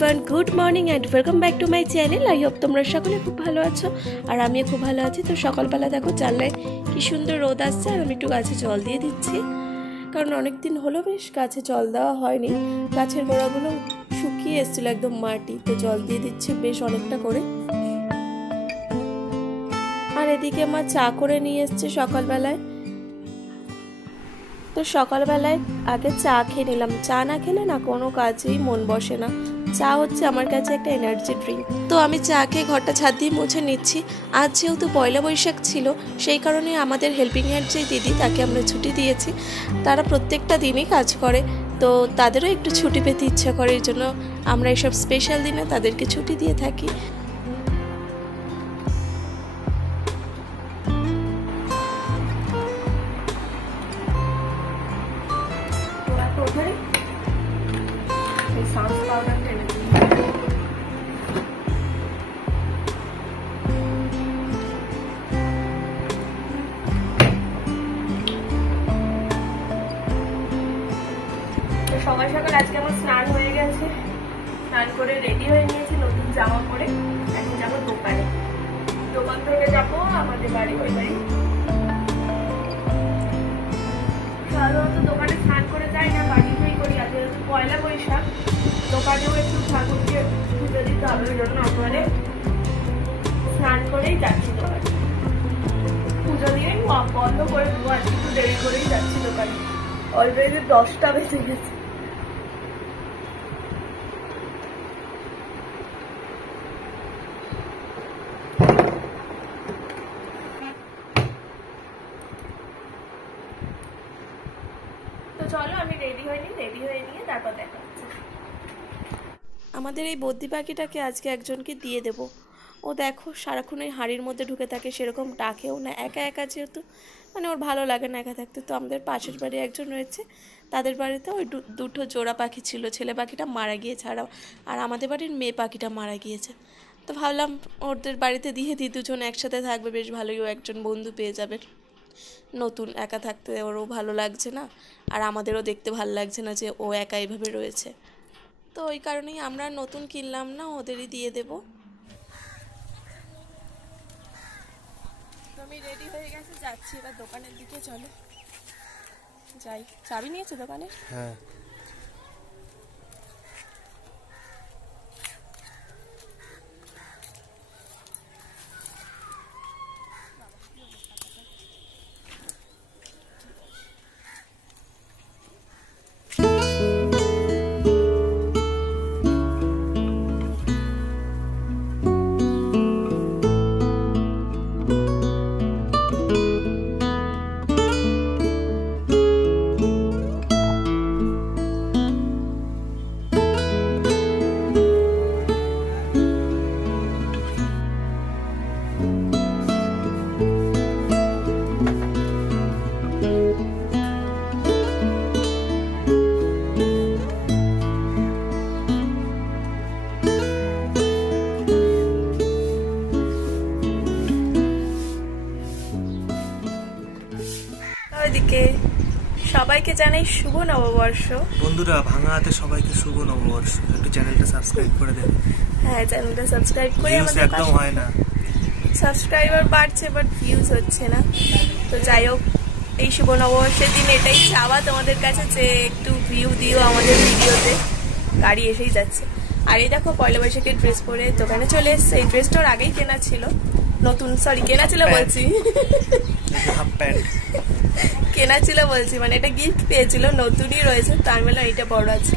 Everyone, good morning and welcome back to my channel. I hope তোমরা সকলে খুব ভালো আছো আর আমিও খুব ভালো আছি। তো সকালবেলা দেখো জানলায় কি সুন্দর রোদ আসছে আর আমি একটু গাছে জল দিয়ে দিচ্ছি, কারণ অনেক দিন হলো বেশ গাছে জল দেওয়া হয়নি। গাছের গোড়াগুলো শুকিয়ে এসেছিলো একদম মাটি, তো জল দিয়ে দিচ্ছি বেশ অনেকটা করে। আর এদিকে মা চা করে নিয়ে এসছে সকালবেলায়। তো সকালবেলায় আগে চা খেয়ে নিলাম। চা না খেলে না কোনো কাজেই মন বসে না। চা হচ্ছে আমার কাছে একটা এনার্জি ড্রিঙ্ক। তো আমি চা খেয়ে ঘরটা ছাদ দিয়ে মুছে নিচ্ছি। আজ যেহেতু পয়লা বৈশাখ ছিল, সেই কারণে আমাদের হেল্পিং হ্যান্ড যে দিদি, তাকে আমরা ছুটি দিয়েছি। তারা প্রত্যেকটা দিনই কাজ করে, তো তাদেরও একটু ছুটি পেতে ইচ্ছা করে, এই জন্য আমরা এইসব স্পেশাল দিনে তাদেরকে ছুটি দিয়ে থাকি। সকাল সকাল আজকে আমার স্নান হয়ে গেছে, স্নান করে রেডি হয়ে নিয়েছি নতুন জামা পরে। এখন যাবো দোকানে, দোকান থেকে যাবো আমাদের বাড়ি, ওই বাড়ি। সাধারণত দোকানে স্নান করে যাই না, বাড়িতেই করি। আজ যেহেতু পয়লা বৈশাখ, দোকানেও একটু ঠাকুরকে পুজো দিতে হবে, ওই জন্য ওখানে স্নান করেই যাচ্ছি দোকানে। পুজো দিয়ে বন্ধ করে দেবো, আজকে একটু দেরি করেই যাচ্ছি দোকানে। অলরেডি 10টা বেজে গেছে। তো চলো আমি রেডি হয়ে নিয়ে তারপর দেখা হচ্ছে। আমাদের এই বদ্যি পাখিটাকে আজকে একজনকে দিয়ে দেব। ও দেখো সারাক্ষণ ওই হাঁড়ির মধ্যে ঢুকে থাকে, সেরকম ডাকেও না, একা একা যেহেতু, মানে ওর ভালো লাগে না একা থাকতে। তো আমাদের পাশের বাড়ি একজন রয়েছে, তাদের বাড়িতে ওই দুটো জোড়া পাখি ছিল। ছেলে পাখিটা মারা গিয়েছে আর আমাদের বাড়ির মেয়ে পাখিটা মারা গিয়েছে। তো ভাবলাম ওদের বাড়িতে দিয়ে দিই, দুজন একসাথে থাকবে, বেশ ভালোই, ও একজন বন্ধু পেয়ে যাবে। নতুন একা থাকতে ওরও ভালো লাগছে না, আর আমাদেরও দেখতে ভালো লাগছে না যে ও একা এইভাবে রয়েছে। তো ওই কারণেই আমরা নতুন কিনলাম না, ওদেরই দিয়ে দেব। তো আমি রেডি হয়ে গেছি, যাচ্ছি এবার দোকানের দিকে। চলো যাই। চাবি নিয়েছো দোকানে? হ্যাঁ। ওইদিকে সবাইকে জানাই শুভ নববর্ষ। বন্ধুরা, ভাঙা হাতে সবাইকে শুভ নববর্ষ। একটু চ্যানেলটা সাবস্ক্রাইব করে দেন। হ্যাঁ, চ্যানেলটা সাবস্ক্রাইব করে। আমাদের একদম হয় না, সাবস্ক্রাইবার বাড়ছে বাট ভিউজ হচ্ছে না। তো যাই হোক, এই শুভ নববর্ষের দিন এটাই চাওয়া তোমাদের কাছে যে একটু ভিউ দিও আমাদের ভিডিওতে। গাড়ি এসেই যাচ্ছে। আর এই দেখো পয়লা বৈশাখের ড্রেস পরে দোকানে চলে এসছে। এই ড্রেসটার আগেই কেনা ছিল, নতুন, সরি কেনা ছিল বলছি, হাফ প্যান্ট কেনা ছিল বলছি, মানে এটা গিফট পেয়েছিল, নতুনই রয়েছে। তার মানে এটা বড় আছে।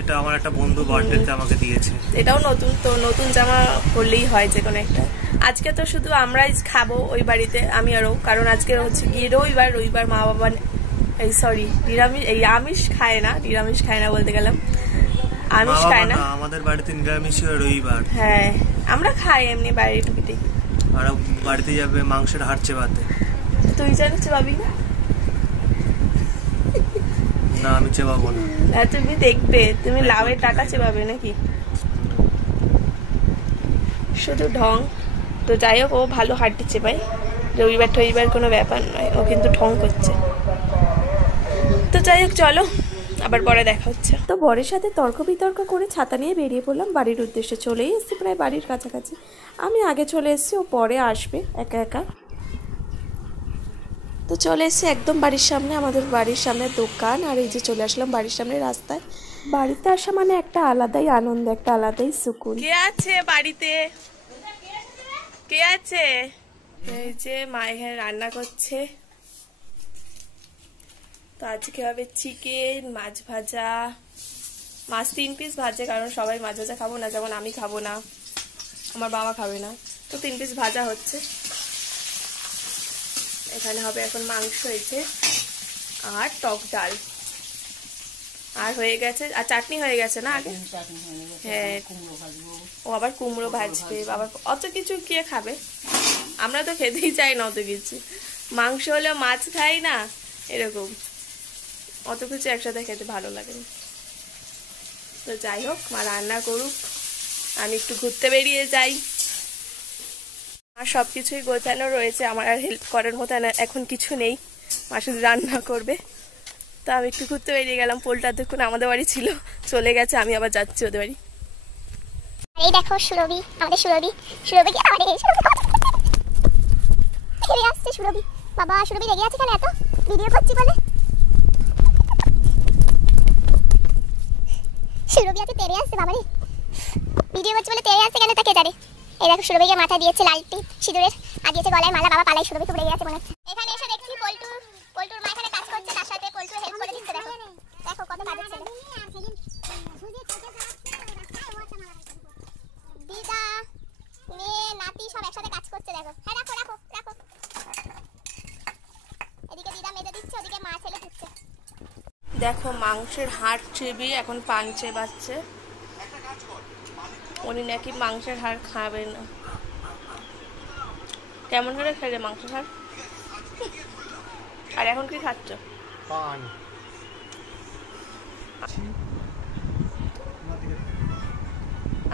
এটা আমার একটা বন্ধু বার্থডেতে আমাকে দিয়েছে। এটাও নতুন, তো নতুন জামা পরলেই হয় যে কোনো একটা। আজকে তো শুধু আমরাই খাবো ওই বাড়িতে, আমি আরও, কারণ আজকে হচ্ছে গিয়ে রবিবার মা বাবা আমিষ খায় না বলতে গেলাম, আমিষ খায় না আমাদের বাড়িতে নিরামিষ রবিবার। হ্যাঁ, আমরা খাই এমনি বাইরে টুকিতে। আর বাড়িতে যাবে মাংসের হাড় চেবাতে। তুই জানিস চেবাবি না? না, আমি চেবাবো না। তুমি দেখবে, তুমি লাউয়ের টাকা চেবাবে নাকি? শুধু ঢং। তো যাই হোক, ও ভালো হাড্ডি চেপাই, রবিবার কোনো ব্যাপার নয়, ও কিন্তু ঢং করছে। তো যাই হোক, চলো আবার পরে দেখা হচ্ছে। তো বরের সাথে তর্ক বিতর্ক করে ছাতা নিয়ে বেরিয়ে পড়লাম বাড়ির উদ্দেশ্যে। চলেই এসেছি প্রায় বাড়ির কাছাকাছি। আমি আগে চলে এসেছি, ও পরে আসবে একা একা। তো চলে এসেছি একদম বাড়ির সামনে, আমাদের বাড়ির সামনে দোকান। আর এই যে চলে আসলাম বাড়ির সামনে রাস্তায়। বাড়িতে আসা মানে একটা আলাদাই আনন্দ, একটা আলাদাই সুকুন। কে আছে বাড়িতে? কে আছে? এই যে মা এখানে রান্না করছে। তো আজকে হবে চিকেন, মাছ ভাজা। মাছ 3 পিস ভাজে, কারণ সবাই মাছ ভাজা খাবো না, যেমন আমি খাবো না, আমার বাবা খাবে না। তো 3 পিস ভাজা হচ্ছে। এখানে হবে এখন মাংস হয়েছে আর টক ডাল, আর হয়ে গেছে, আর চাটনি হয়ে গেছে না আগে? হ্যাঁ, ও আবার কুমড়ো ভাজবে। বাবা অত কিছু কে খাবে, আমরা তো খেতেই চাই না অত কিছু। মাংস হলেও মাছ খাই না, এরকম অত কিছু একসাথে খেতে ভালো লাগে না। তো যাই হোক, মা রান্না করুক, আমি একটু ঘুরতে বেরিয়ে যাই। আর সব কিছুই গোছানো রয়েছে, আমার আর হেল্প করার মতো এখন কিছু নেই, মা শুধু রান্না করবে। তো আমি একটু ঘুরতে বেরিয়ে গেলাম। পোলটা দেখুন আমাদের বাড়ি ছিল, চলে গেছে, আমি আবার যাচ্ছি ওদের বাড়ি। এই দেখো সুরভি, আমাদের সুরভি। সুরভি কি আমাদের ফিরে আসছে সুরভি। বাবা সুরভি রেগে আছে কেন এত? ভিডিও করছি বলে। সুরভি আছে তেরে আসছে বাবারে, ভিডিও করছি বলে তেরে আসছে কেন তা কে জানে। এই দেখো সুরভিকে মাথায় দিয়েছে লাল টিপ সিঁদুরের, আর দিয়েছে গলায় মালা। বাবা পালাই, সুরভি খুব রেগে আছে মনে হচ্ছে। এখানে এসে দেখছি পল্টুর মা এখানে কাজ করছে, তার সাথে পল্টু হেল্প করে দিচ্ছে। দেখো দেখো কত কাজের ছেলে। দিদা মেয়ে নাতি সব একসাথে কাজ করছে দেখো। হ্যাঁ রাখো রাখো রাখো। এদিকে দিদা মেজে দিচ্ছে, ওদিকে মা ছেলে দিচ্ছে। দেখো মাংসের হাড় চিবি এখন পান চেবাচ্ছে। উনি নাকি মাংসের হাড় খাবে না। কেমন করে খেলে মাংসের হাড়? আর এখন কি খাচ্ছ? পান।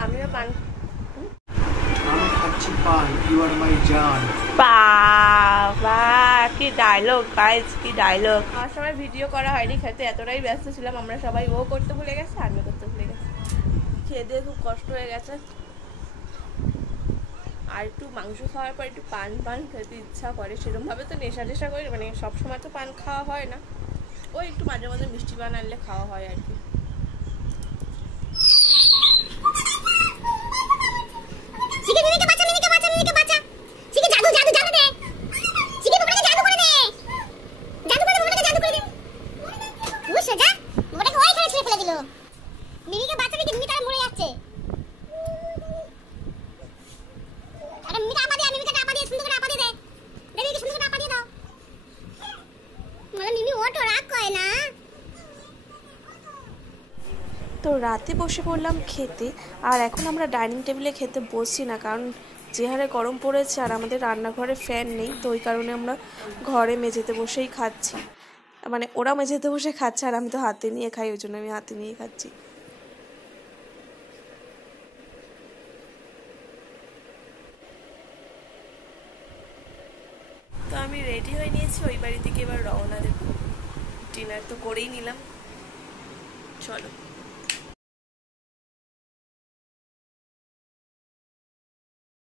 আমিও পান। আমি খাচ্ছি পান, ইউ আর মাই জান। বাবা কি ডায়লগ গাইস, কি ডায়লগ। আমার সময় ভিডিও করা হয়নি, খেতে এতটাই ব্যস্ত ছিলাম আমরা সবাই। ও করতে ভুলে গেছে, আমি করতে ভুলে গেছি। খেয়ে দিয়ে খুব কষ্ট হয়ে গেছে। আর একটু মাংস খাওয়ার পর একটু পান খেতে ইচ্ছা করে। সেরকমভাবে তো নেশা করি, মানে সবসময় তো পান খাওয়া হয় না, ওই একটু মাঝে মাঝে মিষ্টি পান আনলে খাওয়া হয় আর কি। তো রাতে বসে পড়লাম খেতে। আর এখন আমরা ডাইনিং টেবিলে খেতে বসছি না, কারণ যে হারে গরম পড়েছে আর আমাদের রান্নাঘরে ফ্যান নেই, তো ওই কারণে আমরা ঘরে মেঝেতে বসেই খাচ্ছি। মানে ওরা মেঝেতে বসে খাচ্ছে আর আমি তো হাতে নিয়ে খাই, ওই জন্য আমি হাতে নিয়ে খাচ্ছি। তো আমি রেডি হয়ে নিয়েছি, ওই বাড়ি থেকে এবার রওনা দেব। ডিনার তো করেই নিলাম, চলো।